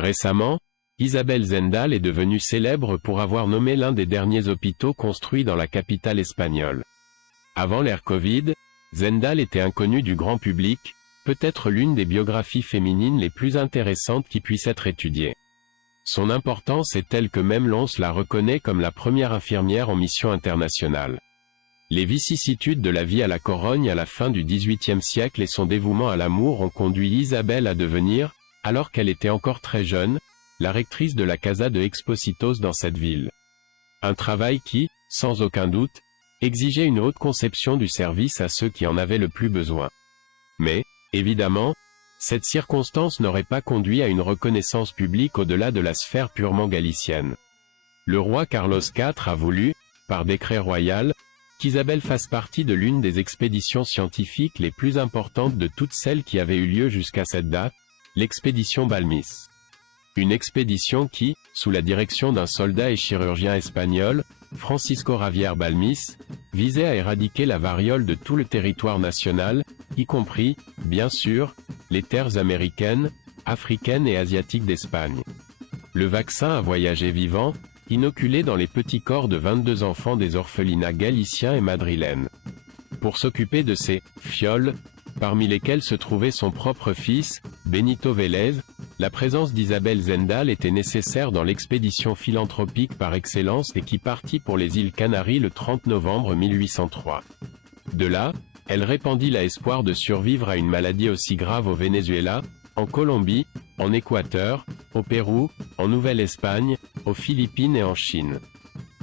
Récemment, Isabelle Zendal est devenue célèbre pour avoir nommé l'un des derniers hôpitaux construits dans la capitale espagnole. Avant l'ère Covid, Zendal était inconnue du grand public, peut-être l'une des biographies féminines les plus intéressantes qui puissent être étudiées. Son importance est telle que même l'ONS la reconnaît comme la première infirmière en mission internationale. Les vicissitudes de la vie à la Corogne à la fin du XVIIIe siècle et son dévouement à l'amour ont conduit Isabelle à devenir, alors qu'elle était encore très jeune, la rectrice de la Casa de Expositos dans cette ville. Un travail qui, sans aucun doute, exigeait une haute conception du service à ceux qui en avaient le plus besoin. Mais, évidemment, cette circonstance n'aurait pas conduit à une reconnaissance publique au-delà de la sphère purement galicienne. Le roi Carlos IV a voulu, par décret royal, qu'Isabelle fasse partie de l'une des expéditions scientifiques les plus importantes de toutes celles qui avaient eu lieu jusqu'à cette date, l'expédition Balmis. Une expédition qui, sous la direction d'un soldat et chirurgien espagnol, Francisco Javier Balmis, visait à éradiquer la variole de tout le territoire national, y compris, bien sûr, les terres américaines, africaines et asiatiques d'Espagne. Le vaccin a voyagé vivant, inoculé dans les petits corps de 22 enfants des orphelinats galiciens et madrilènes. Pour s'occuper de ces « fioles », parmi lesquels se trouvait son propre fils, Benito Vélez, la présence d'Isabelle Zendal était nécessaire dans l'expédition philanthropique par excellence et qui partit pour les îles Canaries le 30 novembre 1803. De là, elle répandit l'espoir de survivre à une maladie aussi grave au Venezuela, en Colombie, en Équateur, au Pérou, en Nouvelle-Espagne, aux Philippines et en Chine.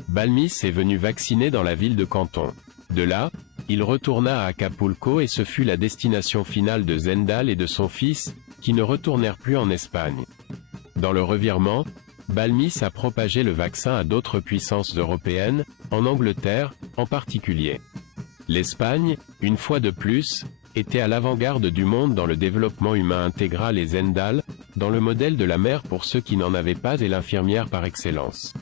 Balmis est venu vacciner dans la ville de Canton. De là, il retourna à Acapulco et ce fut la destination finale de Zendal et de son fils, qui ne retournèrent plus en Espagne. Dans le revirement, Balmis a propagé le vaccin à d'autres puissances européennes, en Angleterre, en particulier. L'Espagne, une fois de plus, était à l'avant-garde du monde dans le développement humain intégral et Zendal, dans le modèle de la mère pour ceux qui n'en avaient pas et l'infirmière par excellence.